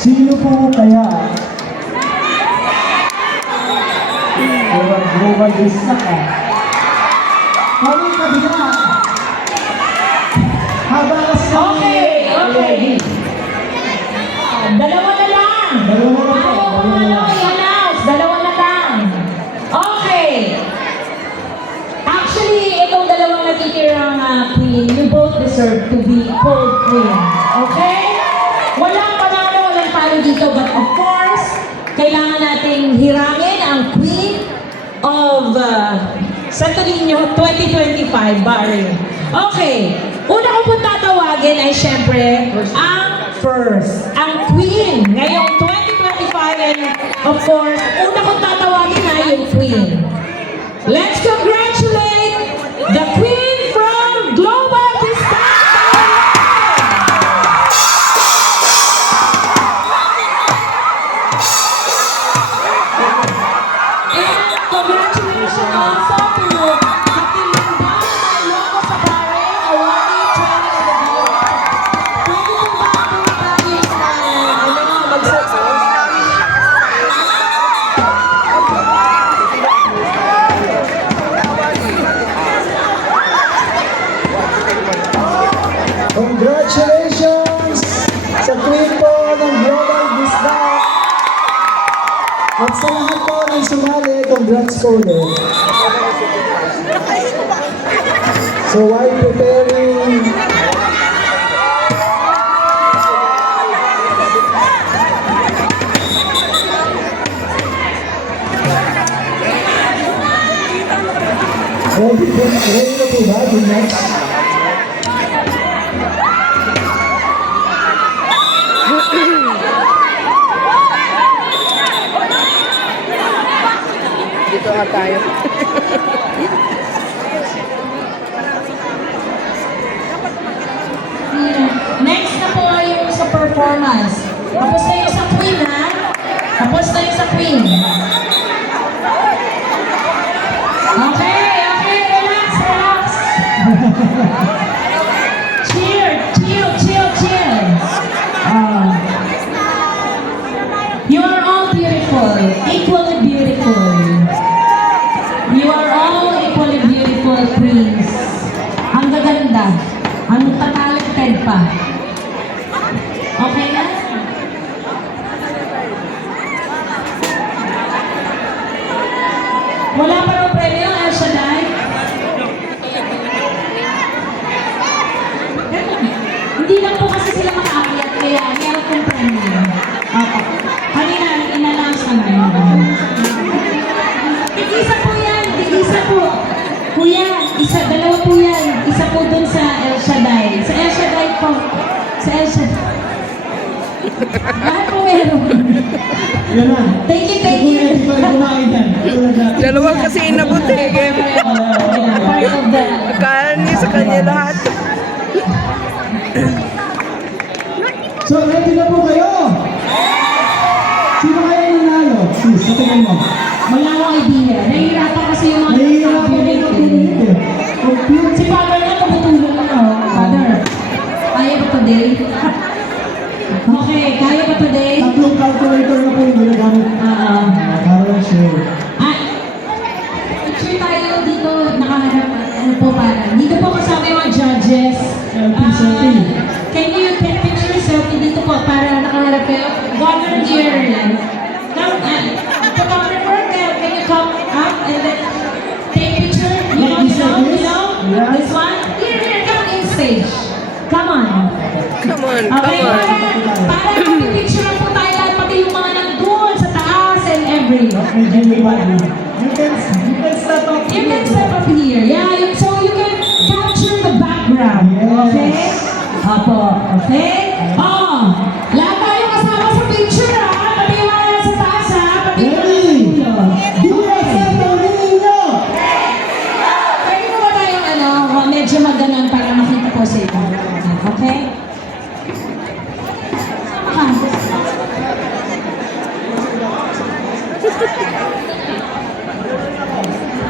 Sino po kaya? Global Vista ka. Kami kabila. Habang Okay. Dalawa na lang. Dalawa na lang. Ayaw ko i-announce. Dalawa na lang. Okay. Actually, itong dalawang natitirang queen, you both deserve to be called queen. Okay? Walang panalo, walang talo dito. But of course, kailangan nating hirangin ang queen of Santo Niño 2025, Barrio. Okay. Una ko po tatawagin ay syempre ang first, ang queen ngayong 2025, and of course, una kong tatawagin ay yung queen. Let's congratulate the queen from Global Vista! And congratulations also to Katilingban Loco Sabare, awarding training of the year. Pwede mo ba kung practice na magsasabi? congratulations sa queen po ng Global Vista. At sa lahat po ng sumali, congrats po ulit. So while preparing ready na po ba? The next Dito nga tayo. Next na po yung sa performance. Tapos na yung sa queen, ha? Tapos na yung sa queen. Okay, relax. Chill. You are all beautiful, equally beautiful. You are all equally beautiful queens. Ang gaganda, ang talented pa. Okay na? Wala pa rin premyo, El Shaddai? Hindi lang po kasi sila makaakyat, kaya meron pong premyo. Okay. Kanina, in-announce na naman. Tig-isa po yan, tig-isa po. Kuya, dalawa po yan. Isa po dun sa El Shaddai. Sa El Shaddai po. Sa El Shaddai. Lahat po meron. yun na. Thank you. Hindi ko kumain yan. Dalawang kasi inabot eh. Part of the... Akala niya sa kanya lahat. So ready na po kayo? Sino kaya yung nanalo? Sis, sa tingin mo? Wala akong idea. Nahihirapan kasi yung mga Nahihirapan ko calculate na eh. eh. Compute. Si Father na tumutulong na. Father, kaya ba today? Okay, kaya ba today? Tatlong calculator na po yung ginagamit. Para sure. Picture tayo dito, nakaharap, ano po para. Dito po kasama yung mga judges. Selfie. Can you take picture selfie dito po para nakaharap kayo? Governor dear, come, photographer, can you come up and then take picture? You know? Yes. This one? Here, come in stage. Come on. Come on. Okay, para mag-picture po tayo lahat, pati yung mga nandun sa taas and everything. You can step up. You can step up here. Yeah, so you can capture the background. Yes. Okay? Apo, okay? Lahat tayo kasama sa picture, ha? Pati yung mga nasa taas, ha? Pati yung mga nasa dulo. Pwede mo ba tayong medyo maganon para makita po sa ito? Okay? Sama ka.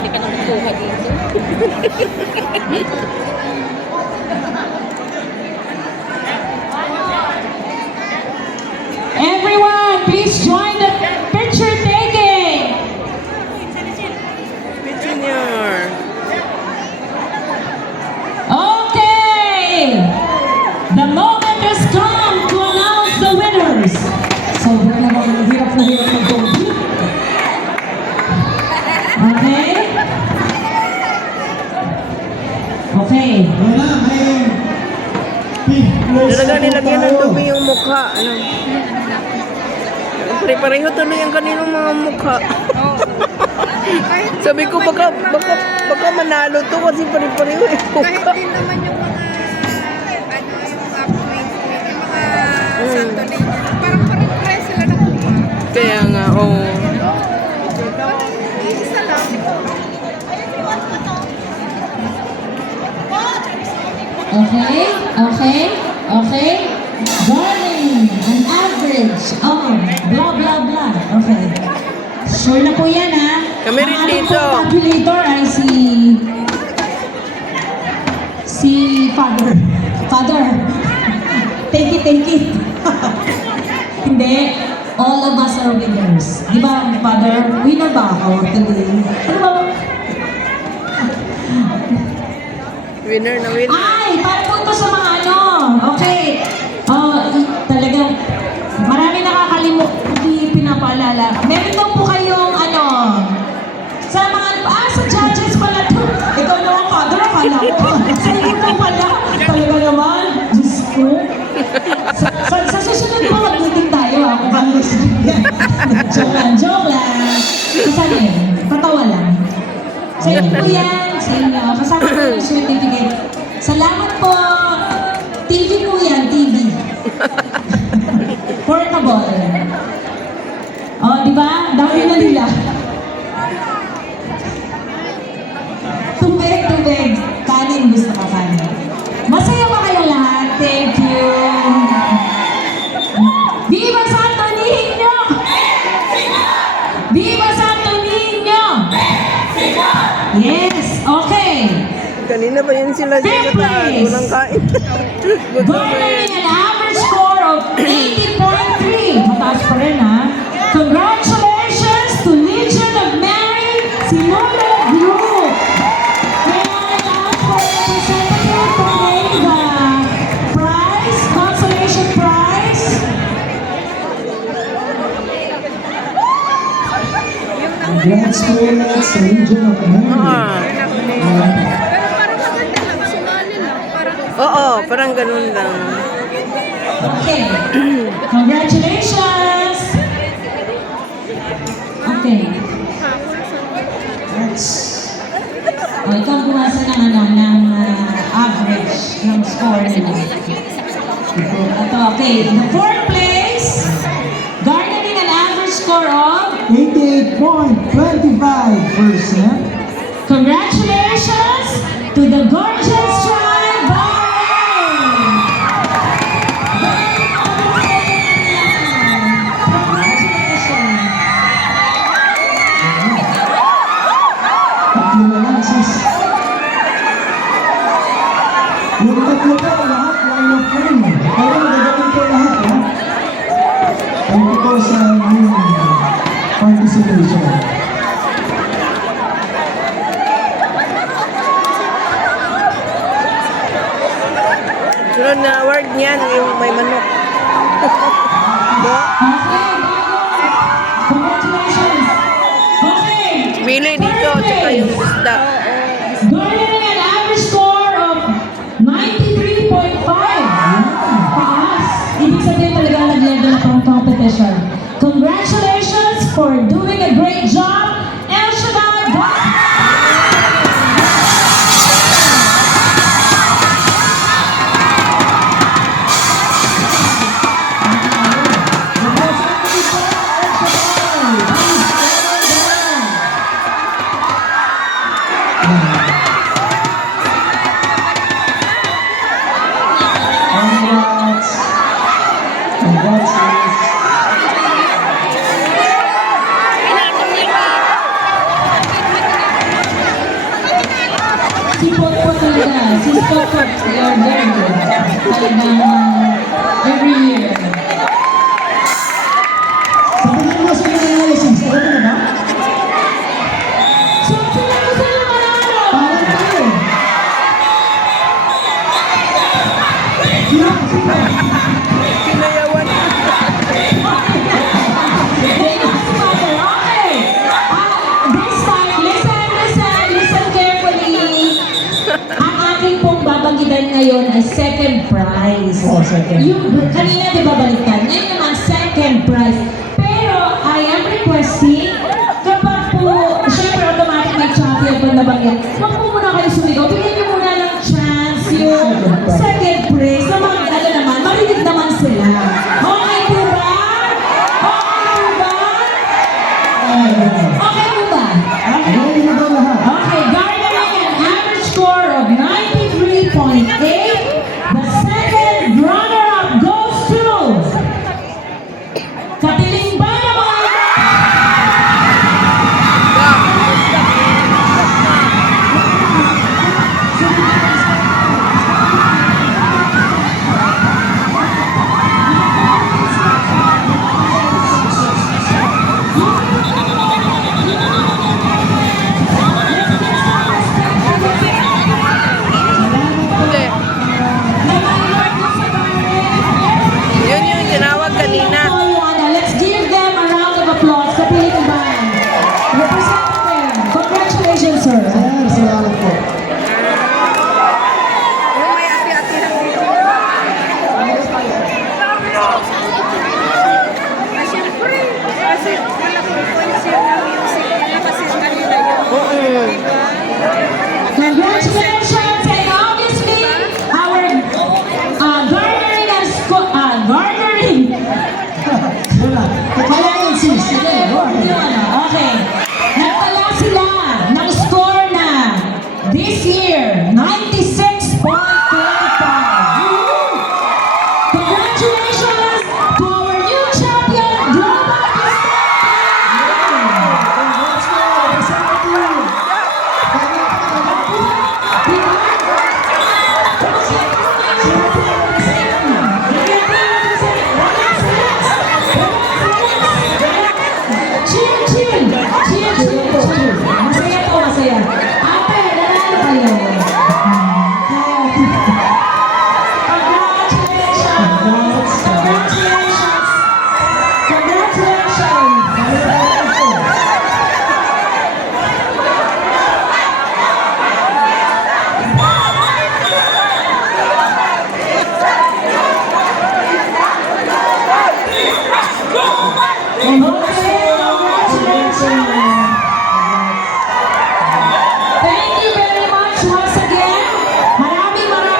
Hindi ka nakukuha dito. Every please join the picture taking. Junior. Okay! The moment has come to announce the winners. Sobrang naman hirap na mag-compute. Okay? Okay. Wala, may fifth place Talaga na po nilagyan ng tayo. dumi yung mukha. Ano? Pare-pareho tuloy ang kanilang mga mukha. Sabi ko baka manalo to kasi pare-pareho yung Kahit mukha. din naman yung mga yung mga santo ninyo. Parang pare sila ng mukha. Kaya nga, oo. Isa lang. Okay? Okay? Okay? Darling, an average of blah blah blah. Okay. Sure na po yan ha? Kami rin Ang ating dito. pong calculator ay si Father. Father. Take it. Hindi. All of us are winners. Di ba, Father? Winner ba ako today? Ano ba? Winner na winner. Ay, para po ito sa mga ano. Okay. Talagang marami nakakalimut. Hindi pinapaalala. Meron daw po kayong ano. Sa mga, sa judges pala to. Ikaw naman, Father, akala ko. Sa iyo daw pala. Talaga naman. Diyos ko. Sa susunod po, mag-meeting tayo ha. Kung kami gusto. Joke lang. Kasali, patawa lang. Sa inyo po yan, sa inyo. Kasama ko yung certificate. Salamat po. TV po yan, TV. Portable. Oh, di ba? Dami na nila. Tubig. Kanin, gusto ka kanin. Masaya ba kayo lahat? Thank you. Viva Santo Niño! Viva Santo Niño! Yes, okay. Kanina pa yun sila Fifth dito place. ng kain. Good Garnering an average score of 80.3. Mataas pa rin ha. Congratulations to Legion of Mary Sinolo Group. May I ask for a representative to name the prize, consolation prize? Congrats po ulit sa Legion of Mary. Pero parang maganda lang. Sumali lang. Parang Oo, parang ganun lang. Okay. Congratulations! Okay. That's Ikaw bumasa ng average ng score nila. Ito, okay. In the fourth place, garnering an average score of 88.25%. congratulations to the gorgeous tribe Bahrain! Congratulations! Tatlo na lang, sis. Yung tatlo po, lahat line of fame. Kaya magagaling po lahat, ha? Thank you po sa inyong participation. Sunod na award niyan, yung may manok. Okay, congratulations! Okay! Bili dito, tsaka yung isda. Garnering an average score of 93.5. Taas. Ibig sabihin talaga nag-level na pang competition. Congratulations for doing a great job, El Shaddai! Congrats. Congrats, sis. Sipot po talaga. Sipot po. They are very good. Talagang every year. prize. Oh, second. Yung kanina, di ba, baliktad? Ngayon naman, second prize. Pero, I am requesting, kapag po, syempre, automatic may champion po na bagay. Huwag po muna kayo sumigaw. Bigyan niyo muna ng chance yung second prize. Na mga, ano naman, marinig naman sila. Okay po ba? Okay po ba? Okay po ba? Ready na daw lahat? Okay, garnering an average score of 93.8. The second runner-up goes to Katiling